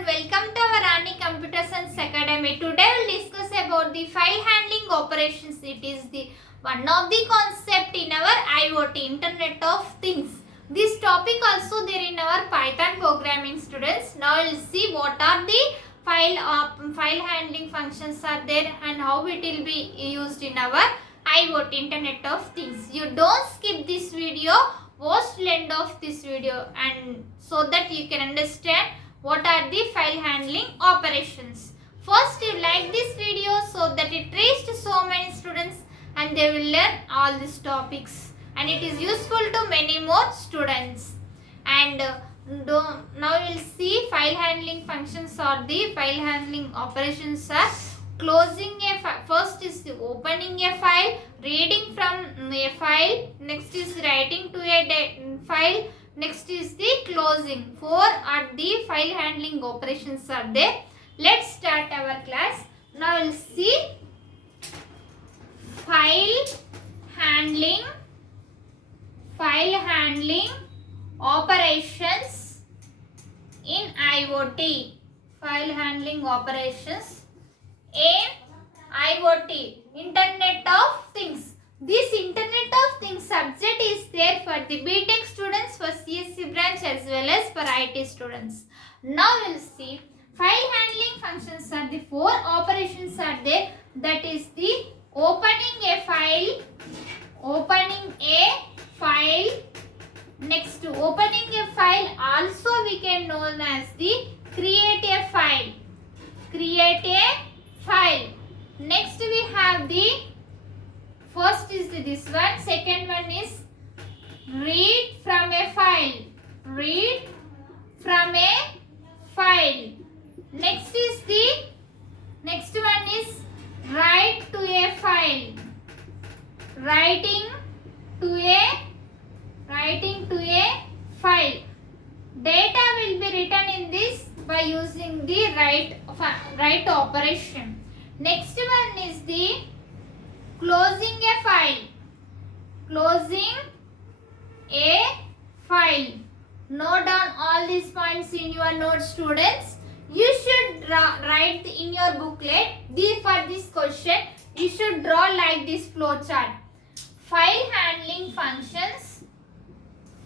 everyone, welcome to our Rani Computer Science Academy. Today we will discuss about the file handling operations. It is the one of the concept in our IoT, Internet of Things. This topic also there in our Python programming students. Now we will see what are the file handling functions are there and how it will be used in our IoT, Internet of Things. You don't skip this video. Watch till end of this video and so that you can understand what are the file handling operations. First, you like this video so that it reached so many students and they will learn all these topics and it is useful to many more students. And now we will see file handling functions or the file handling operations are closing a file. First is the opening a file, reading from a file, next is writing to a file, next is the closing. Four are the file handling operations are there. Let's start our class. Now we'll see file handling operations in IoT. File handling operations in IoT, Internet of Things. This Internet of Things subject is there for the B.Tech students, for CSC branch as well as for IT students. Now we will see file handling functions are the four operations are there. That is the opening a file, next to opening a file also we can known as the create a file. Next we have the first is this one, second one is read from a file. Next one is write to a file. Writing to a file. Data will be written in this by using the write operation. Next one is the closing a file. Note down all these points in your notes, students. You should write in your booklet. For this question, you should draw like this flow chart. File handling functions,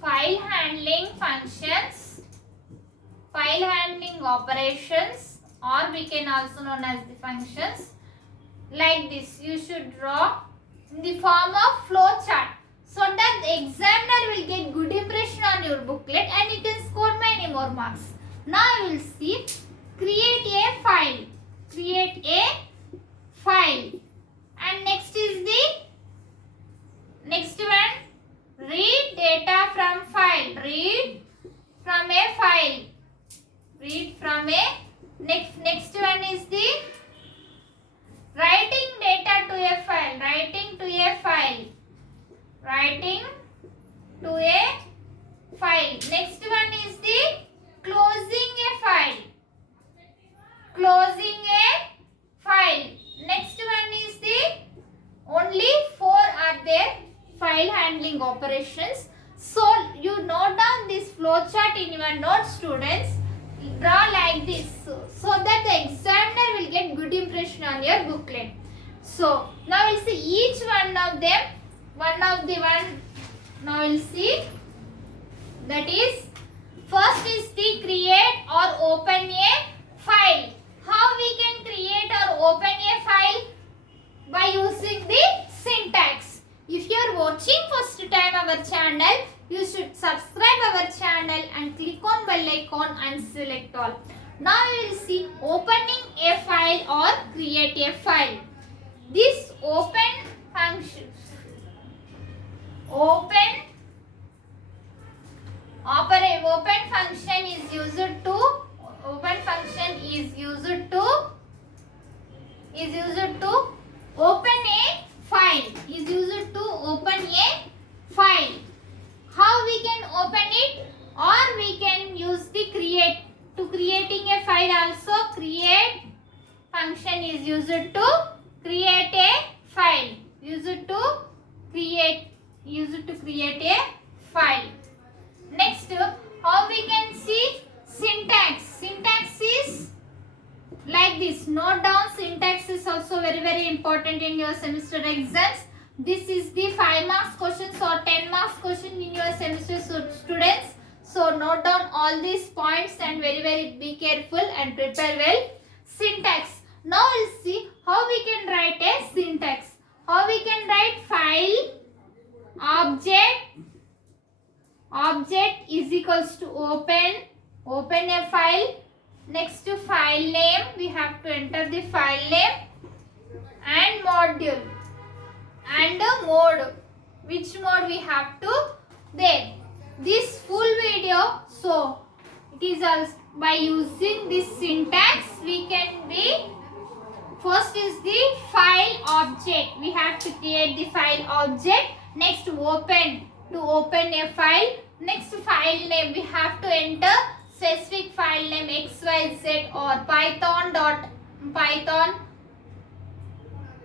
file handling operations, or we can also known as the functions. Like this, you should draw in the form of flow chart so that the examiner will get good impression on your booklet and you can score many more marks. Now I will see create a file. And next is the next one, read data from file. Next one is the writing data to a file. Next one is the closing a file. Next one is the only four are there file handling operations. So you note down this flow chart in your notes, students. Draw like this so that the examiner will get good impression on your booklet. So now we'll see each one of them. Now we'll see that is first is the create or open a file. How we can create or open a file? By using the syntax. If you are watching first time our channel, you should subscribe our channel and click on bell icon and select all. Now we will see opening a file or create a file. This open function is used to open a file. How we can open it? Or we can use the creating a file also. Create function is used to create a file. Next, how we can see syntax? Syntax is very important in your semester exams. This is the 5 marks questions or 10 marks question in your semester, students. So note down all these points and very be careful and prepare well. Syntax. Now we'll see how we can write a syntax. How we can write file object is equals to open a file. Next to file name, we have to enter the file name and module and mode. Which mode we have to there. This full video, so it is also by using this syntax we can be. First is the file object. We have to create the file object. Next open, to open a file. Next file name, we have to enter specific file name xyz or python dot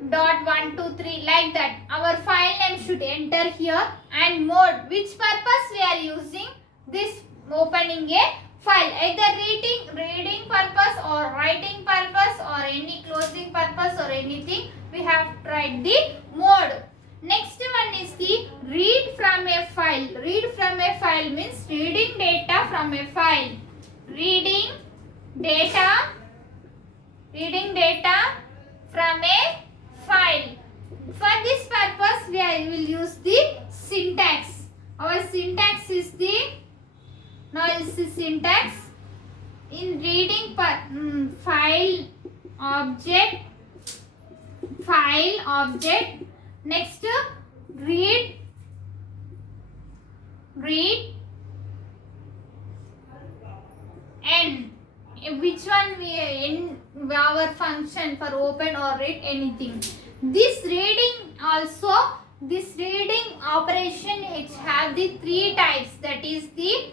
123 like that. Our file name should enter here. And mode, which purpose we are using this opening a file, either reading purpose or writing purpose or any closing purpose or anything, we have to write the mode. Next one is the read from a file. Read from a file means reading data from a file. Reading data from a file. For this purpose we will use the syntax. Our syntax is the, now is the syntax in reading file object. Next read n, which one we in our function for open or read anything. This reading also, this reading operation, it have the 3 types, that is the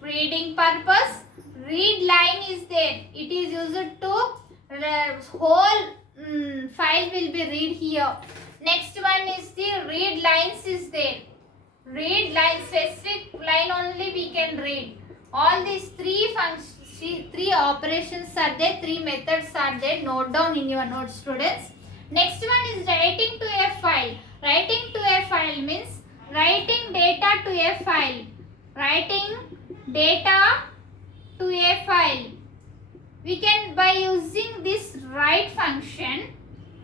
reading purpose, read line is there, it is used to whole file will be read here. Next one is the read lines is there, read line, specific line only we can read. All these 3 operations are there, 3 methods are there. Note down in your notes, students. Next one is writing to a file. Writing to a file means writing data to a file. Writing data to a file. We can, by using this write function,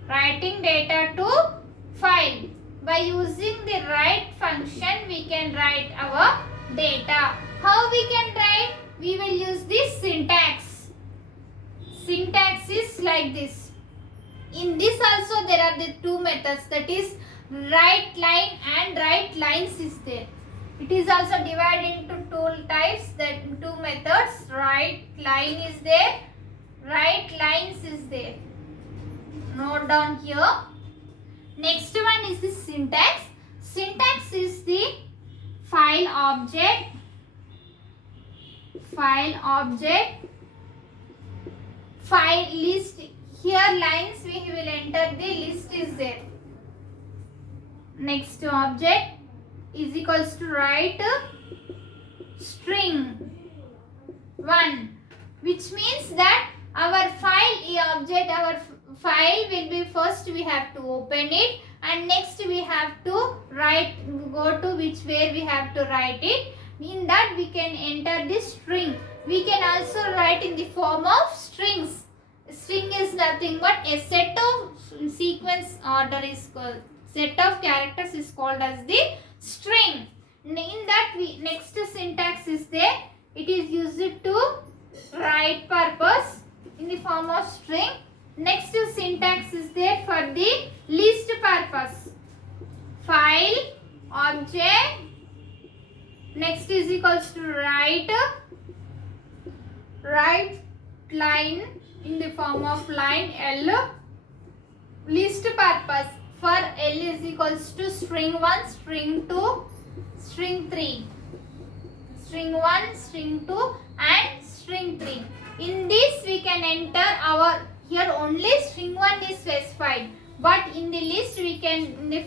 writing data to file. By using the write function, we can write our data. How we can write? We will use this syntax. Syntax is like this. In this also there are the 2 methods, that is write line and write lines is there. It is also divided into 2 types, that 2 methods. Write line is there, write lines is there. Note down here. Next one is the syntax. Syntax is the file object, file list. Here lines we will enter the list is there. Next object is equals to write string 1, which means that our file object, our file will be first we have to open it, and next we have to write, go to where we have to write it. In that we can enter this string. We can also write in the form of strings. String is nothing but a set of sequence order is called, set of characters is called as the string. In that next syntax is there. It is used to write purpose in the form of string. Next syntax is there for the list purpose. File object. Next is equals to write line in the form of line L. List purpose for L is equals to string 1, string 2, string 3. String 1, string 2 and string 3. In this we can enter our, here only string 1 is specified, but in the list we can, in the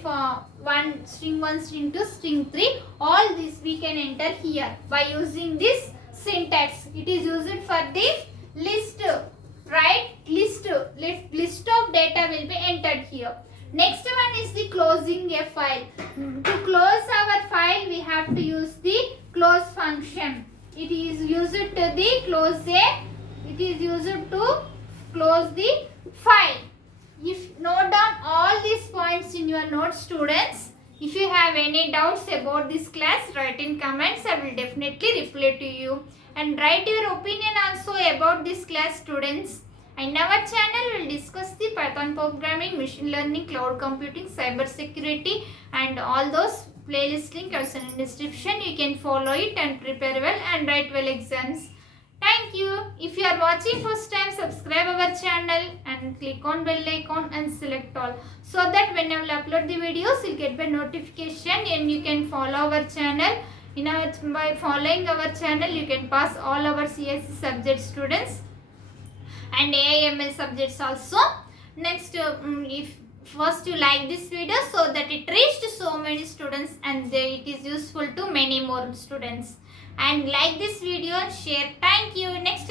string 1, string 2, string 3, all this we can enter here by using this syntax. It is used for the list write list of data will be entered here. Next one is the closing a file. To close our file, we have to use the close function. It is used to close the file. If note down all these points in your notes, students. If you have any doubts about this class, write in comments. I will definitely reply to you. And write your opinion also about this class, students. In our channel, we will discuss the Python programming, machine learning, cloud computing, cyber security, and all those playlist link are in description. You can follow it and prepare well and write well exams. Thank you. If you are watching first time, subscribe our channel and click on bell icon and select all, so that when I will upload the videos, you'll get by notification and you can follow our channel. By following our channel, you can pass all our CSE subject students and AIML subjects also. Next, if first you like this video so that it reached so many students and it is useful to many more students. And like this video and share. Thank you. Next